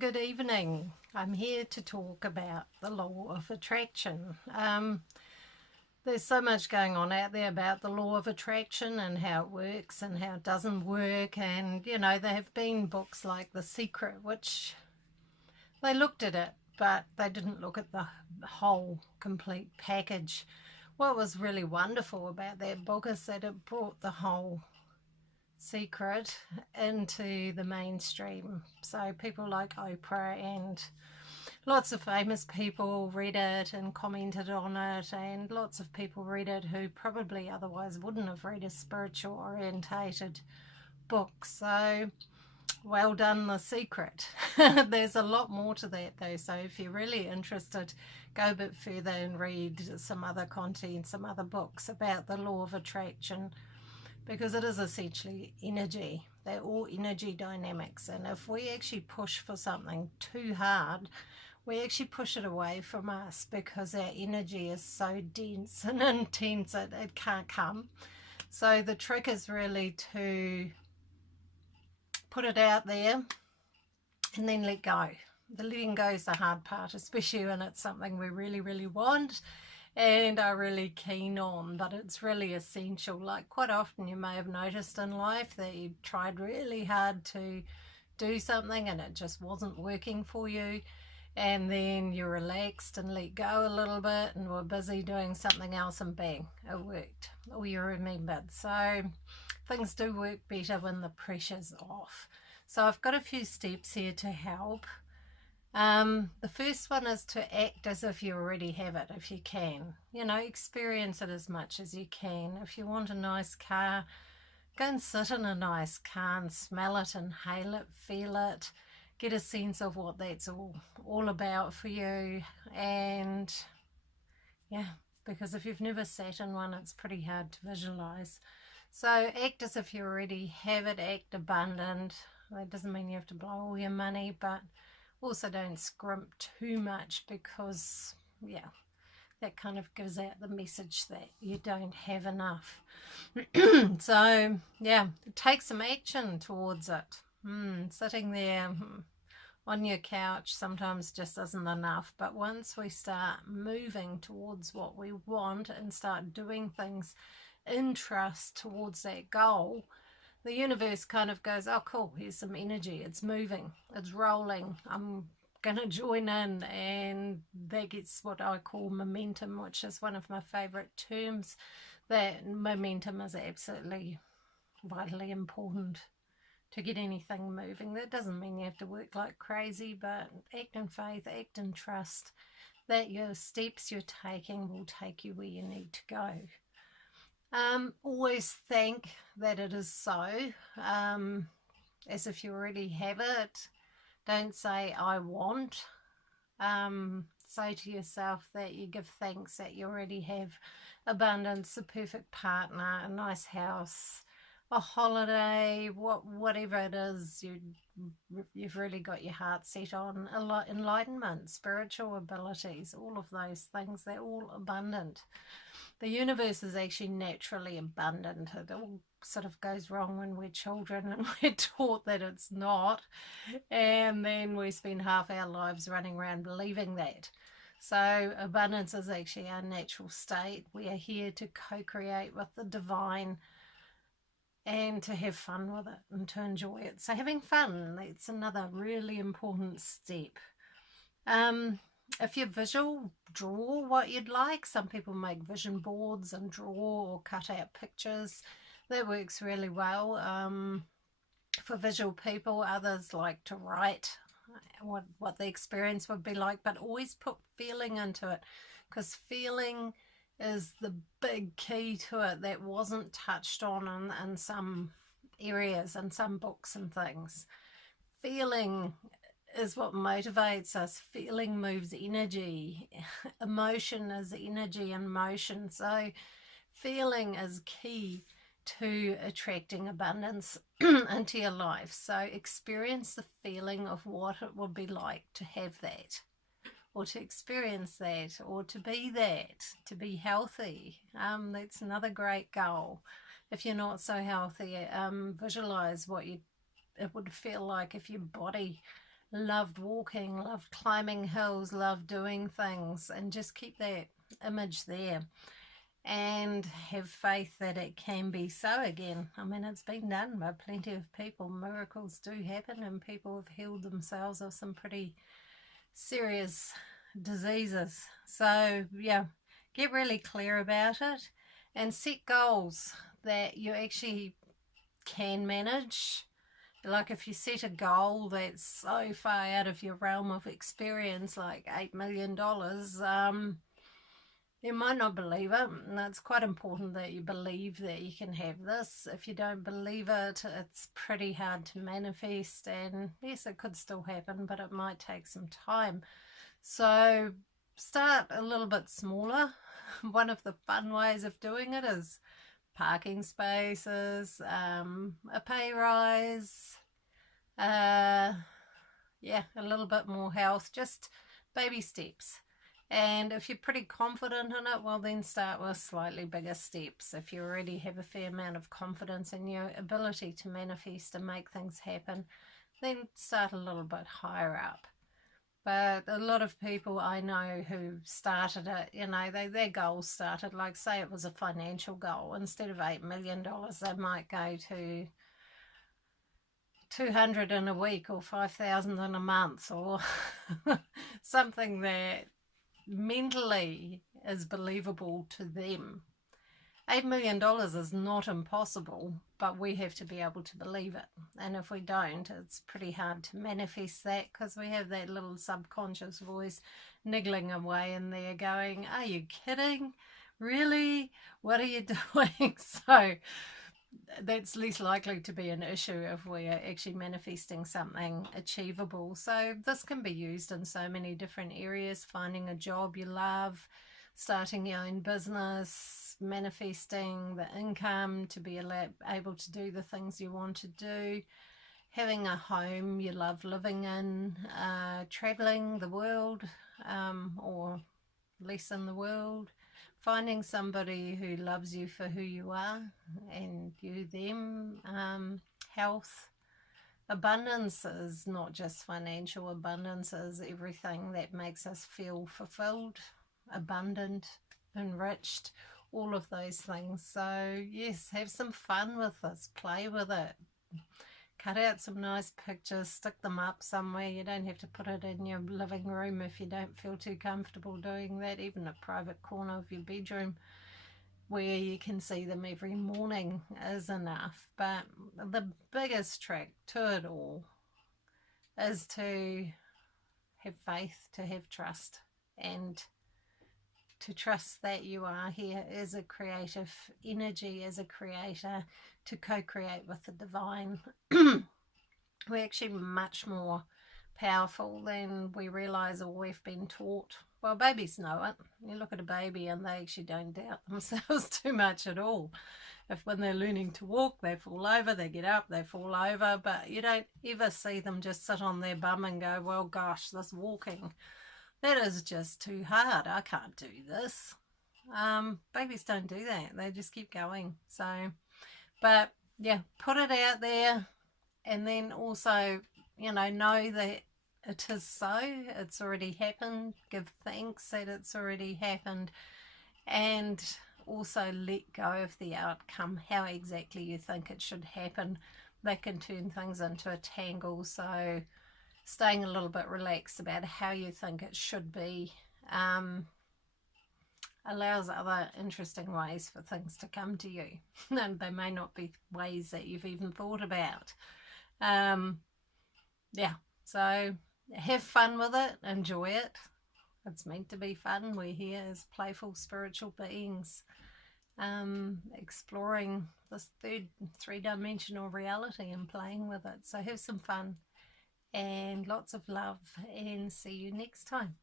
good evening. I'm here to talk about the law of attraction. There's so much going on out there about the law of attraction and how it works and how it doesn't work. And, you know, there have been books like The Secret, which they looked at it, but they didn't look at the whole complete package. What was really wonderful about that book is that it brought the whole secret into the mainstream. So people like Oprah and lots of famous people read it and commented on it, and lots of people read it who probably otherwise wouldn't have read a spiritual orientated book. So well done, The Secret. There's a lot more to that though, so if you're really interested, go a bit further and read some other content, some other books about the law of attraction, because it is essentially energy. They're all energy dynamics, and if we actually push for something too hard, we actually push it away from us because our energy is so dense and intense it can't come. So the trick is really to put it out there and then let go. The letting go is the hard part, especially when it's something we really, really want and are really keen on, but it's really essential. Like quite often you may have noticed in life that you tried really hard to do something and it just wasn't working for you, and then you relaxed and let go a little bit and were busy doing something else and bang, it worked, or you remembered. So things do work better when the pressure's off. So I've got a few steps here to help. The first one is to act as if you already have it, if you can. You know, experience it as much as you can. If you want a nice car, go and sit in a nice car and smell it, inhale it, feel it, get a sense of what that's all about for you. And yeah, because if you've never sat in one, it's pretty hard to visualize. So act as if you already have it, act abundant. That doesn't mean you have to blow all your money, but also don't scrimp too much, because yeah, that kind of gives out the message that you don't have enough. So yeah, take some action towards it. Sitting there on your couch sometimes just isn't enough, but once we start moving towards what we want and start doing things in trust towards that goal, the universe kind of goes, oh cool, here's some energy, it's moving, it's rolling, I'm gonna join in. And that gets what I call momentum, which is one of my favorite terms. That momentum is absolutely vitally important to get anything moving. That doesn't mean you have to work like crazy, but act in faith, act in trust that your steps you're taking will take you where you need to go. Always think that it is so, as if you already have it. Don't say I want. Say to yourself that you give thanks that you already have abundance, a perfect partner, a nice house, a holiday, whatever it is you've really got your heart set on. Enlightenment, spiritual abilities, all of those things, they're all abundant. The universe is actually naturally abundant. It all sort of goes wrong when we're children and we're taught that it's not, and then we spend half our lives running around believing that. So abundance is actually our natural state. We are here to co-create with the divine and to have fun with it and to enjoy it. So having fun, that's another really important step. If you're visual, draw what you'd like. Some people make vision boards and draw or cut out pictures. That works really well for visual people. Others like to write what the experience would be like, but always put feeling into it, because feeling is the big key to it that wasn't touched on in some areas and some books and things. Feeling is what motivates us. Feeling moves energy. Emotion is energy and motion. So feeling is key to attracting abundance into your life. So experience the feeling of what it would be like to have that, or to experience that, or to be healthy. That's another great goal. If you're not so healthy, visualize what it would feel like if your body loved walking, loved climbing hills, loved doing things, and just keep that image there and have faith that it can be so again. I mean, it's been done by plenty of people. Miracles do happen, and people have healed themselves of some pretty serious diseases. So, yeah, get really clear about it and set goals that you actually can manage. Like if you set a goal that's so far out of your realm of experience, like $8 million, you might not believe it. And it's quite important that you believe that you can have this. If you don't believe it, it's pretty hard to manifest. And yes, it could still happen, but it might take some time. So start a little bit smaller. One of the fun ways of doing it is parking spaces, a pay rise, yeah, a little bit more health, just baby steps. And if you're pretty confident in it, well, then start with slightly bigger steps. If you already have a fair amount of confidence in your ability to manifest and make things happen, then start a little bit higher up. But a lot of people I know who started it, you know, their goals started, like say it was a financial goal. Instead of $8 million, they might go to 200 in a week or 5,000 in a month or something that mentally is believable to them. $8 million is not impossible, but we have to be able to believe it. And if we don't, it's pretty hard to manifest that, because we have that little subconscious voice niggling away in there going, are you kidding? Really? What are you doing? So that's less likely to be an issue if we are actually manifesting something achievable. So this can be used in so many different areas: finding a job you love, starting your own business, manifesting the income to be able to do the things you want to do, having a home you love living in, traveling the world, or less in the world, finding somebody who loves you for who you are and you them, health. Abundance is not just financial. Abundance is everything that makes us feel fulfilled, abundant, enriched, all of those things. So yes, have some fun with this, play with it, cut out some nice pictures, stick them up somewhere. You don't have to put it in your living room if you don't feel too comfortable doing that. Even a private corner of your bedroom where you can see them every morning is enough. But the biggest trick to it all is to have faith, to have trust, and to trust that you are here as a creative energy, as a creator, to co-create with the divine. We're actually much more powerful than we realize or we've been taught. Well, babies know it. You look at a baby and they actually don't doubt themselves too much at all. If when they're learning to walk, they fall over, they get up, they fall over, but you don't ever see them just sit on their bum and go, well, gosh, this walking, that is just too hard. I can't do this. Babies don't do that. They just keep going. So, but yeah, put it out there, and then also, you know that it is so. It's already happened. Give thanks that it's already happened, and also let go of the outcome, how exactly you think it should happen. That can turn things into a tangle. So staying a little bit relaxed about how you think it should be allows other interesting ways for things to come to you. And they may not be ways that you've even thought about. Yeah, so have fun with it, enjoy it. It's meant to be fun. We're here as playful spiritual beings, exploring this third three-dimensional reality and playing with it. So have some fun and lots of love, and see you next time.